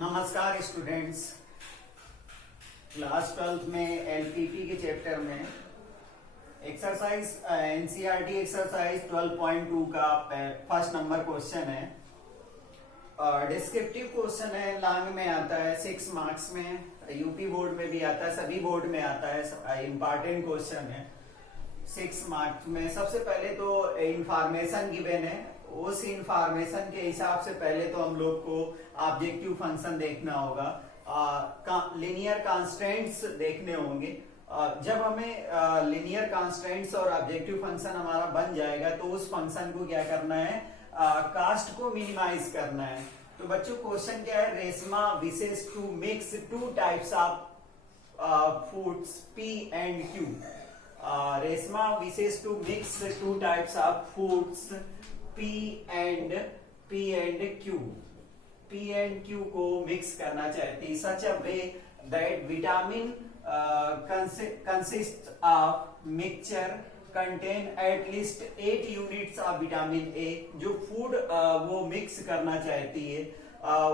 नमस्कार students. Class 12 में LPT के चैप्टर में एक्सरसाइज एनसीईआरटी एक्सरसाइज 12.2 का फर्स्ट नंबर क्वेश्चन है। डिस्क्रिप्टिव क्वेश्चन है, लॉन्ग में आता है, 6 मार्क्स में, यूपी बोर्ड में भी आता है, सभी बोर्ड में आता है। इंपॉर्टेंट क्वेश्चन है 6 मार्क्स में। सबसे पहले तो इंफॉर्मेशन गिवन है, उस इंफॉर्मेशन के हिसाब से पहले तो हम लोग को ऑब्जेक्टिव फंक्शन देखना होगा, लिनियर कांस्टेंट्स देखने होंगे। जब हमें लिनियर कांस्टेंट्स और ऑब्जेक्टिव फंक्शन हमारा बन जाएगा तो उस फंक्शन को क्या करना है, कास्ट को मिनिमाइज करना है। तो बच्चों क्वेश्चन क्या है, Reshma wishes to mix 2 types of foods P and Q। Reshma wishes to mix 2 types of foods P and Q। P and Q को मिक्स करना चाहती है such a way that vitamin consist of mixture contain at least 8 units of vitamin A. जो food वो mix करना चाहती है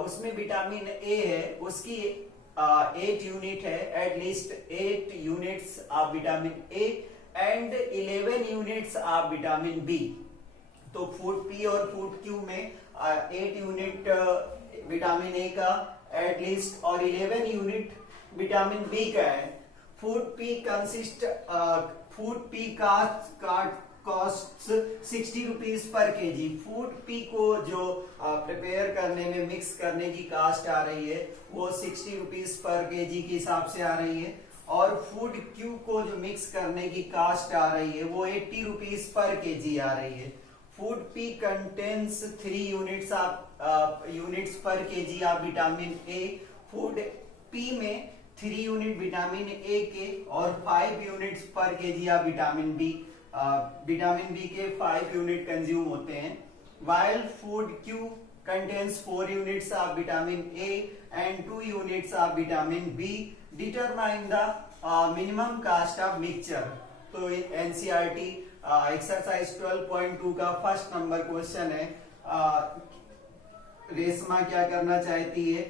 उसमें विटामिन ए है, उसकी 8 यूनिट है, at least 8 units of vitamin A and 11 units of vitamin B. तो फूड पी और फूड क्यू में 8 यूनिट विटामिन ए का एट लीस्ट और 11 यूनिट विटामिन बी का है। Food P consist food P cost 60 rupees per KG. Food P को जो prepare करने में मिक्स करने की कास्ट आ रही है वो 60 रुपीज पर केजी के हिसाब से आ रही है, और फूड क्यू को जो मिक्स करने की कास्ट आ रही है वो 80 रुपीज पर केजी आ रही है। Food P contains 3 units per KG of vitamin A. Food P में 3 यूनिट विटामिन ए के और 5 units per KG of vitamin B. Vitamin B के 5 यूनिट कंज्यूम होते हैं। While food Q contains 4 units of vitamin A and 2 units of vitamin B. Determine the minimum cost of mixture. तो NCERT exercise 12.2 का first number question है। रेशमा क्या करना चाहती है,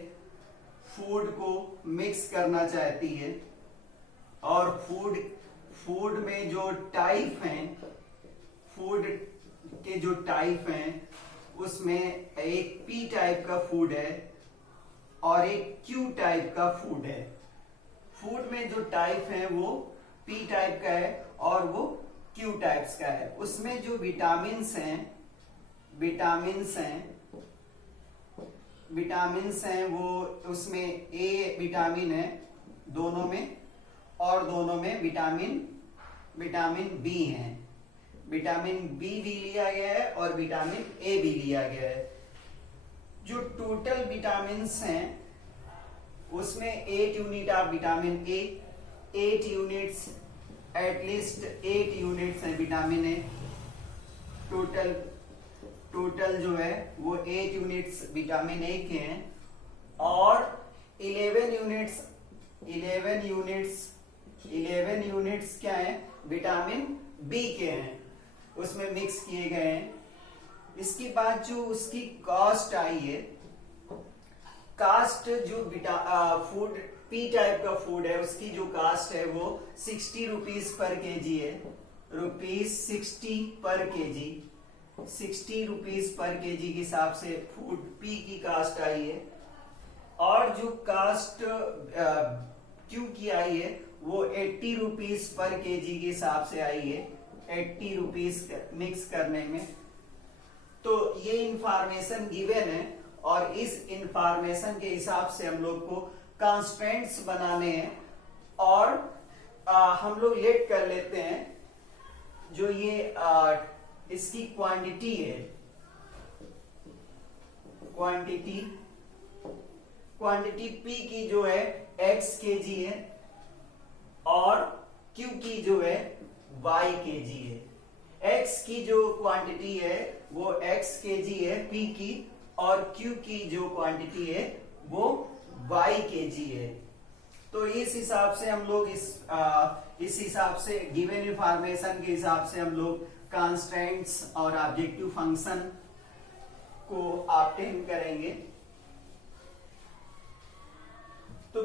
फूड को मिक्स करना चाहती है, और फूड में जो टाइप हैं, फूड के जो टाइप हैं उसमें एक पी टाइप का फूड है और एक क्यू टाइप का फूड है। फूड में जो टाइप है वो पी टाइप का है और वो क्यू टाइप्स का है। उसमें जो विटामिन्स हैं वो उसमें ए विटामिन है दोनों में, और दोनों में विटामिन बी है। विटामिन बी भी लिया गया है और विटामिन ए भी लिया गया है। जो टोटल विटामिन्स हैं उसमें 8 unit of vitamin A, 8 units at least 8 units है विटामिन ए। टोटल जो है वो 8 यूनिट्स विटामिन ए के हैं, और 11 यूनिट्स क्या है, विटामिन बी के हैं, उसमें मिक्स किए गए हैं। इसके बाद जो उसकी कॉस्ट आई है, कास्ट जो फूड पी टाइप का फूड है उसकी जो कास्ट है वो 60 रुपीज पर केजी है। रुपीज 60 पर केजी, 60 रुपीज पर केजी के हिसाब से फूड पी की कास्ट आई है, और जो कास्ट क्यू की आई है वो 80 रुपीज पर केजी के हिसाब से आई है, 80 रुपीज मिक्स करने में। तो ये इंफॉर्मेशन गिवन है और इस इंफॉर्मेशन के हिसाब से हम लोग को कांस्टेंट्स बनाने हैं, और हम लोग लेट कर लेते हैं जो ये इसकी क्वांटिटी है, क्वांटिटी पी की जो है x केजी है और q की जो है y केजी है। x की जो क्वांटिटी है वो x केजी है p की, और q की जो क्वांटिटी है वो y केजी है। तो इस हिसाब से हम लोग इस हिसाब से गिवन इंफॉर्मेशन के हिसाब से हम लोग कांस्टेंट्स और ऑब्जेक्टिव फंक्शन को ऑब्टेन करेंगे।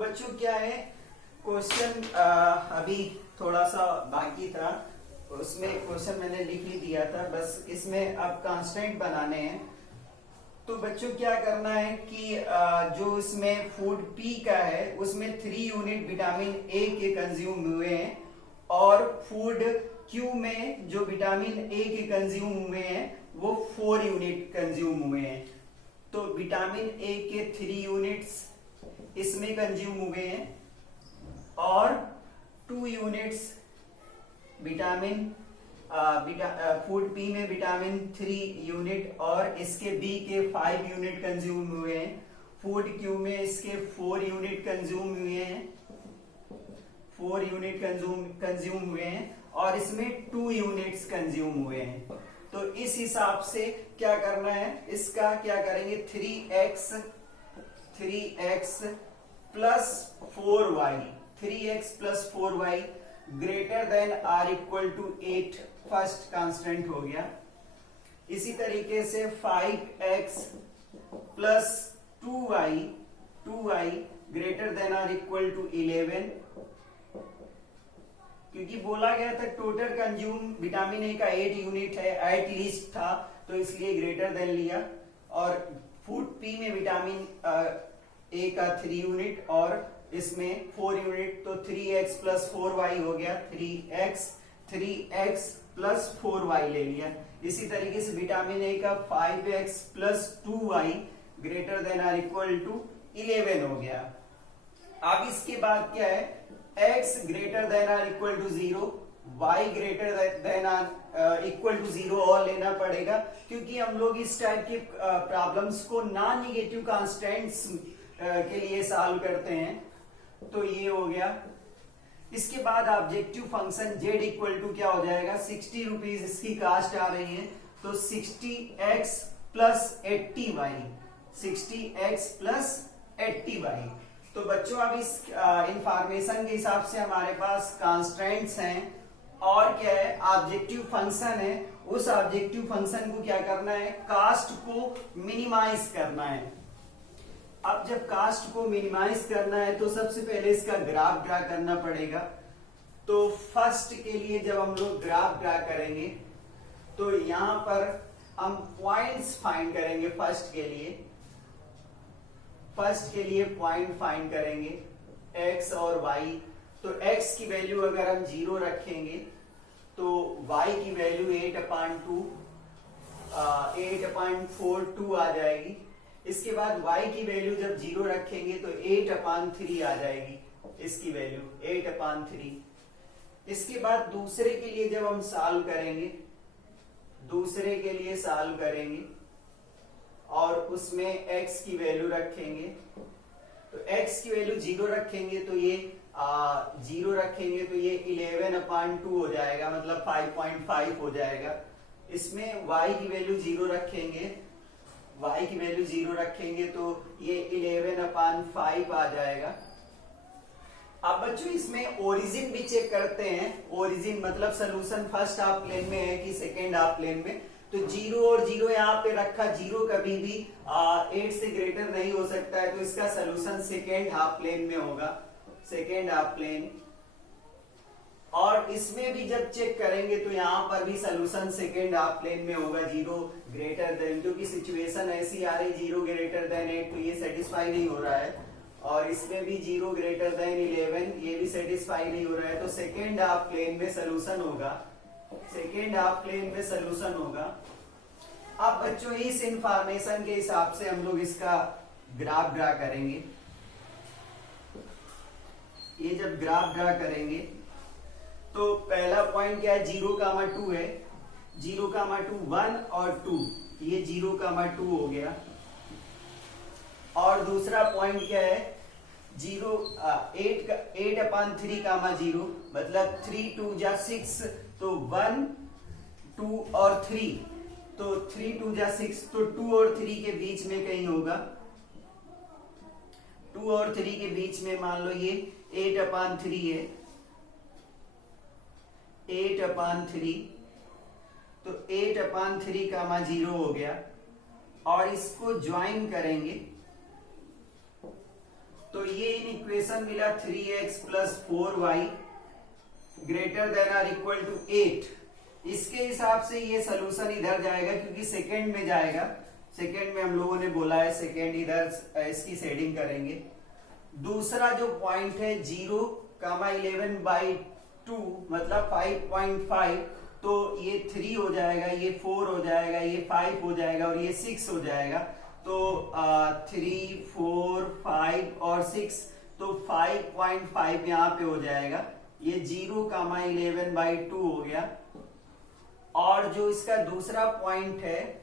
बच्चों क्या है, क्वेश्चन अभी थोड़ा सा बाकी था, उसमें क्वेश्चन मैंने लिख ही दिया था, बस इसमें अब कांस्टेंट बनाने हैं। तो बच्चों क्या करना है कि जो इसमें फूड पी का है उसमें 3 यूनिट विटामिन ए के कंज्यूम हुए हैं, और फूड क्यू में जो विटामिन ए के कंज्यूम हुए हैं वो 4 यूनिट कंज्यूम हुए हैं। तो विटामिन ए के 3 यूनिट्स इसमें कंज्यूम हुए हैं, और 2 यूनिट्स विटामिन फूड पी में विटामिन 3 यूनिट और इसके बी के 5 यूनिट कंज्यूम हुए हैं। फूड क्यू में इसके 4 यूनिट कंज्यूम हुए हैं, 4 यूनिट कंज्यूम हुए हैं, और इसमें 2 यूनिट्स कंज्यूम हुए हैं। तो इस हिसाब से क्या करना है, इसका क्या करेंगे, 3x plus 4y, 3x plus 4y greater than or equal to 8 first constant हो गया। इसी तरीके से 5x plus 2y greater than or equal to 11, क्योंकि बोला गया था टोटल कंज्यूम विटामिन ए का 8 यूनिट है, एट लीस्ट था, तो इसलिए ग्रेटर देन लिया। और फूड पी में विटामिन ए का 3 यूनिट और इसमें 4 यूनिट, तो 3x प्लस 4y हो गया, 3x प्लस 4y ले लिया। इसी तरीके से विटामिन ए का 5x plus 2y greater than or equal to 11 हो गया। अब इसके बाद क्या है, x greater than or equal to 0, y greater than or equal to 0 और लेना पड़ेगा, क्योंकि हम लोग इस टाइप के प्रॉब्लम्स को नॉन निगेटिव कांस्टेंट्स के लिए सॉल्व करते हैं। तो ये हो गया। इसके बाद objective function z equal to क्या हो जाएगा, 60 रुपीज इसकी कास्ट आ रही है, तो 60x plus 80y, 60x plus 80y। तो बच्चों अब इस इंफॉर्मेशन के हिसाब से हमारे पास कांस्टेंट्स हैं, और क्या है, ऑब्जेक्टिव फंक्शन है। उस ऑब्जेक्टिव फंक्शन को क्या करना है, कास्ट को मिनिमाइज करना है। अब जब कास्ट को मिनिमाइज करना है तो सबसे पहले इसका ग्राफ ड्रा करना पड़ेगा। तो फर्स्ट के लिए जब हम लोग ग्राफ ड्रा करेंगे तो यहां पर हम पॉइंट्स फाइंड करेंगे। फर्स्ट के लिए पॉइंट फाइंड करेंगे x और y। तो x की वैल्यू अगर हम 0 रखेंगे तो y की वैल्यू 8/42 आ जाएगी। इसके बाद y की वैल्यू जब 0 रखेंगे तो 8/3 आ जाएगी, इसकी वैल्यू 8/3। इसके बाद दूसरे के लिए जब हम सॉल्व करेंगे और उसमें x की वैल्यू रखेंगे, तो x की वैल्यू 0 रखेंगे तो ये 0 रखेंगे तो ये 11/2 हो जाएगा, मतलब 5.5 हो जाएगा। इसमें y की वैल्यू 0 रखेंगे तो ये 11/5 आ जाएगा। अब बच्चों इसमें ओरिजिन भी चेक करते हैं। ओरिजिन मतलब सोल्यूशन फर्स्ट हाफ प्लेन में है कि सेकेंड हाफ प्लेन में। तो 0 और 0 यहाँ पे रखा, 0 कभी भी 8 से ग्रेटर नहीं हो सकता है, तो इसका सोल्यूशन सेकेंड हाफ प्लेन में होगा, सेकेंड हाफ प्लेन। और इसमें भी जब चेक करेंगे तो यहाँ पर भी सोल्यूशन सेकेंड हाफ प्लेन में होगा, 0 ग्रेटर देन, क्योंकि सिचुएशन ऐसी आ रही 0 ग्रेटर देन 8, तो ये सेटिस्फाई नहीं हो रहा है। और इसमें भी 0 ग्रेटर देन 11, ये भी सेटिस्फाई नहीं हो रहा है, तो सेकेंड हाफ प्लेन में सोल्यूशन होगा। अब बच्चों इस इंफॉर्मेशन के हिसाब से हम लोग इसका ग्राफ ड्रा करेंगे। ये जब ग्राफ ड्रा करेंगे तो पहला पॉइंट क्या है, 0,2 है, 0,2 1 और 2, ये 0,2 हो गया। और दूसरा पॉइंट क्या है, 8/3, मतलब 3 2 जा 6, तो 1 2 और 3, तो 3 2 जा 6, तो 2 और 3 के बीच में कहीं होगा, 2 और 3 के बीच में मान लो ये 8/3 है, 8/3, तो 8/3, 0 हो गया। और इसको ज्वाइन करेंगे तो ये इन इक्वेशन मिला 3x plus 4y greater than or equal to 8। इसके हिसाब से ये सोल्यूशन इधर जाएगा क्योंकि सेकेंड में जाएगा, सेकेंड में हम लोगों ने बोला है सेकेंड, इधर इसकी शेडिंग करेंगे। दूसरा जो पॉइंट है 0,11/2 मतलब 5.5, तो ये 3 हो जाएगा, ये 4 हो जाएगा, ये 5 हो जाएगा और ये 6 हो जाएगा। तो 3, 4, 5 और 6, तो 5.5 यहाँ पे हो जाएगा। ये 0,11/2 हो गया। और जो इसका दूसरा पॉइंट है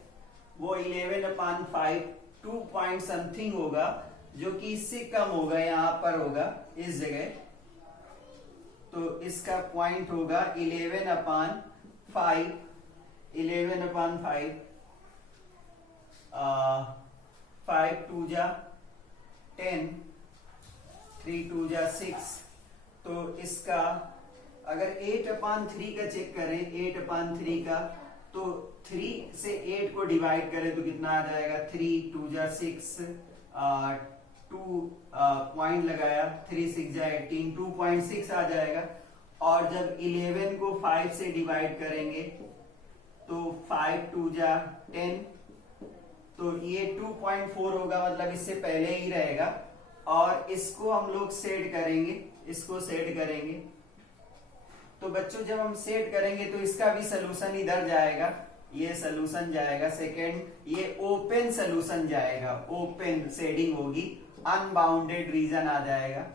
वो 11/5 2 पॉइंट समथिंग होगा, जो कि इससे कम होगा, यहां पर होगा इस जगह। तो इसका पॉइंट होगा 11/5 5 2 जा 10 3 2 जा 6। तो इसका अगर 8/3 का चेक करें, 8/3 का, तो 3 से 8 को डिवाइड करें तो कितना आ जाएगा, 3 2 जा 6 2 पॉइंट लगाया, 3 6 जा 18 2.6 आ जाएगा। और जब 11 को 5 से डिवाइड करेंगे तो 5 2 जा 10, तो ये 2.4 होगा, मतलब इससे पहले ही रहेगा। और इसको हम लोग सेट करेंगे, इसको सेट करेंगे। तो बच्चों जब हम सेट करेंगे तो इसका भी सोल्यूशन इधर जाएगा, ये सोल्यूशन जाएगा सेकेंड, ये ओपन सोल्यूशन जाएगा, ओपन शेडिंग होगी, अनबाउंडेड रीजन आ जाएगा।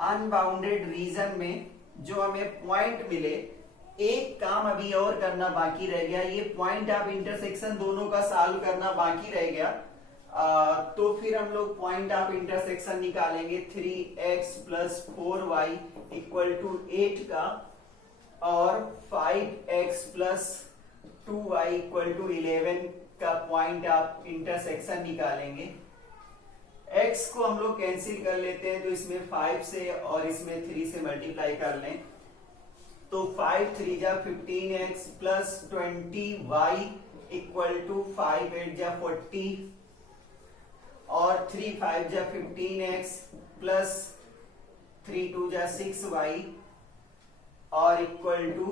अनबाउंडेड रीजन में जो हमें पॉइंट मिले, एक काम अभी और करना बाकी रह गया, ये पॉइंट ऑफ इंटरसेक्शन दोनों का सॉल्व करना बाकी रह गया। तो फिर हम लोग पॉइंट ऑफ इंटरसेक्शन निकालेंगे 3x plus 4y equal to 8 का, और 5x plus 2y equal to 11 का पॉइंट ऑफ इंटरसेक्शन निकालेंगे। x को हम लोग कैंसिल कर लेते हैं, तो इसमें 5 से और इसमें 3 से मल्टीप्लाई कर लें, तो 5 3 जा 15x plus 20y equal to 5 8 जा 40, और 3 5 जा 15x प्लस 3 2 जा 6y और इक्वल टू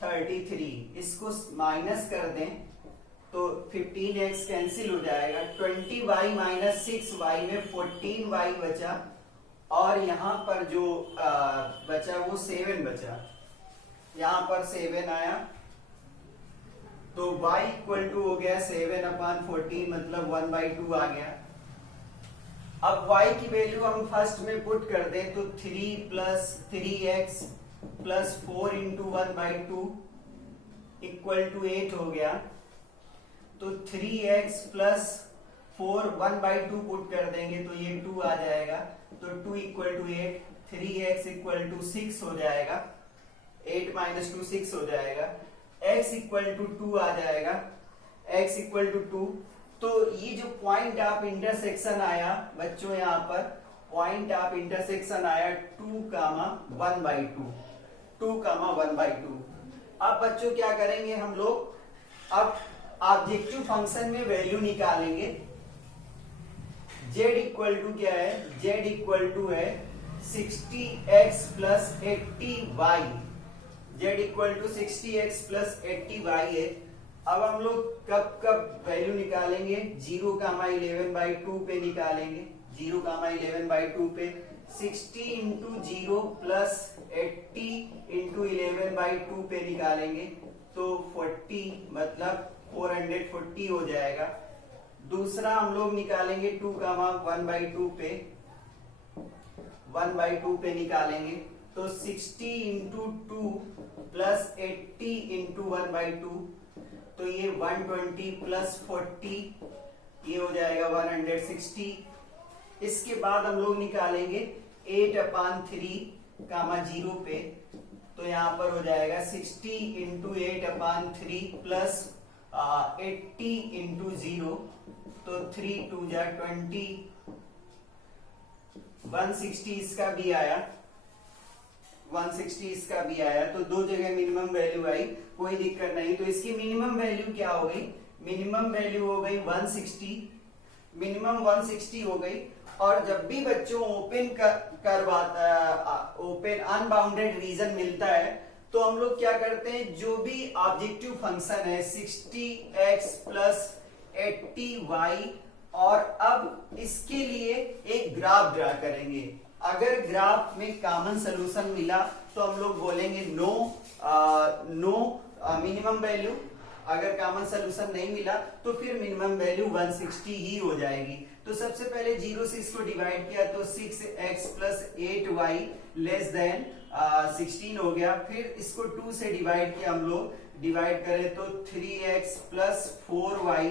33। इसको माइनस कर दें तो 15x कैंसिल हो जाएगा, 20y माइनस 6y में 14y बचा, और यहाँ पर जो बचा वो 7 बचा, यहाँ पर 7 आया, तो y इक्वल टू हो गया 7/14 मतलब 1/2 आ गया। अब y की वैल्यू हम फर्स्ट में पुट कर दें तो 3 plus 3x plus 4 into 1/2 equal to 8 हो गया। तो 3x प्लस 4 1/2 पुट कर देंगे तो ये 2 आ जाएगा, तो 2 equal to 8, 3x equal to 6 हो जाएगा, 8 माइनस 2 6 हो जाएगा, x इक्वल टू 2 आ जाएगा, x इक्वल टू 2। तो ये जो पॉइंट ऑफ इंटरसेक्शन आया बच्चों, यहाँ पर पॉइंट ऑफ इंटरसेक्शन आया 2,1/2, 2,1/2। अब बच्चों क्या करेंगे हम लोग, अब ऑब्जेक्टिव फंक्शन में वैल्यू निकालेंगे। z इक्वल टू क्या है, z इक्वल टू है 60x plus 80y, z equal to 60x plus 80y है। अब हम लोग कब कब वैल्यू निकालेंगे, 0,11/2 पे निकालेंगे, 0,11/2 पे 60 इंटू 0 प्लस 80 इंटू 11/2 पे निकालेंगे, तो 40 मतलब 440 हो जाएगा। दूसरा हम लोग निकालेंगे 2,1/2 पे, 1/2 पे निकालेंगे, तो 60 इंटू 2 प्लस 80 इंटू 1/2, तो ये 120 प्लस 40 ये हो जाएगा 160। इसके बाद हम लोग निकालेंगे 8/3 पे, तो यहाँ पर हो जाएगा 60 इंटू 8/3 प्लस 80 इंटू 0, तो 3 2 जा 20, 160 इसका भी आया, 160 इसका भी आया। तो दो जगह मिनिमम वैल्यू आई, कोई दिक्कत नहीं। तो इसकी मिनिमम वैल्यू क्या हो गई, मिनिमम वैल्यू हो गई 160 मिनिमम 160 हो गई। और जब भी बच्चों ओपन अनबाउंडेड रीजन मिलता है तो हम लोग क्या करते हैं, जो भी ऑब्जेक्टिव फंक्शन है 60x प्लस 80y, और अब इसके लिए एक ग्राफ ड्रा करेंगे। अगर ग्राफ में कॉमन सोल्यूशन मिला तो हम लोग बोलेंगे नो मिनिमम वैल्यू। अगर कॉमन सोल्यूशन नहीं मिला तो फिर मिनिमम वैल्यू 160 ही हो जाएगी। तो सबसे पहले 0 से इसको डिवाइड किया तो 6x plus 8y less than 16 हो गया। फिर इसको 2 से डिवाइड किया, हम लोग डिवाइड करें तो 3x plus 4y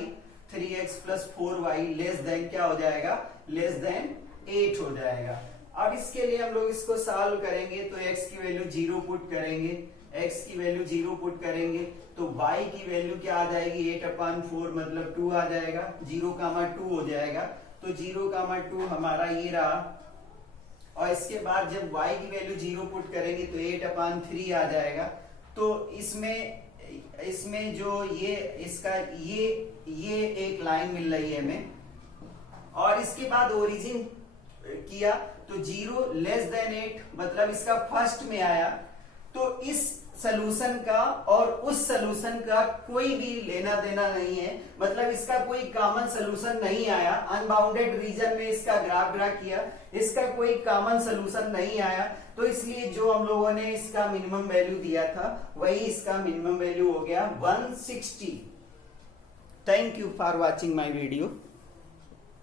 less than क्या हो जाएगा, लेस देन 8 हो जाएगा। अब इसके लिए हम लोग इसको सॉल्व करेंगे तो x की वैल्यू 0 पुट करेंगे, x की वैल्यू 0 पुट करेंगे तो y की वैल्यू क्या आ जाएगी, 8/4 मतलब 2 आ जाएगा, 0,2 हो जाएगा। तो 0,2 हमारा ये रहा। और इसके बाद जब y की वैल्यू 0 पुट करेंगे तो 8/3 आ जाएगा। तो इसमें जो ये इसका ये एक लाइन मिल रही है हमें। और इसके बाद ओरिजिन किया तो 0 लेस देन 8 मतलब इसका फर्स्ट में आया। तो इस सलूशन का और उस सलूशन का कोई भी लेना देना नहीं है, मतलब इसका कोई कॉमन सलूशन नहीं आया। अनबाउंडेड रीजन में इसका ग्राफ ड्रा किया, इसका कोई कॉमन सलूशन नहीं आया, तो इसलिए जो हम लोगों ने इसका मिनिमम वैल्यू दिया था वही इसका मिनिमम वैल्यू हो गया 160। Thank you for watching my video.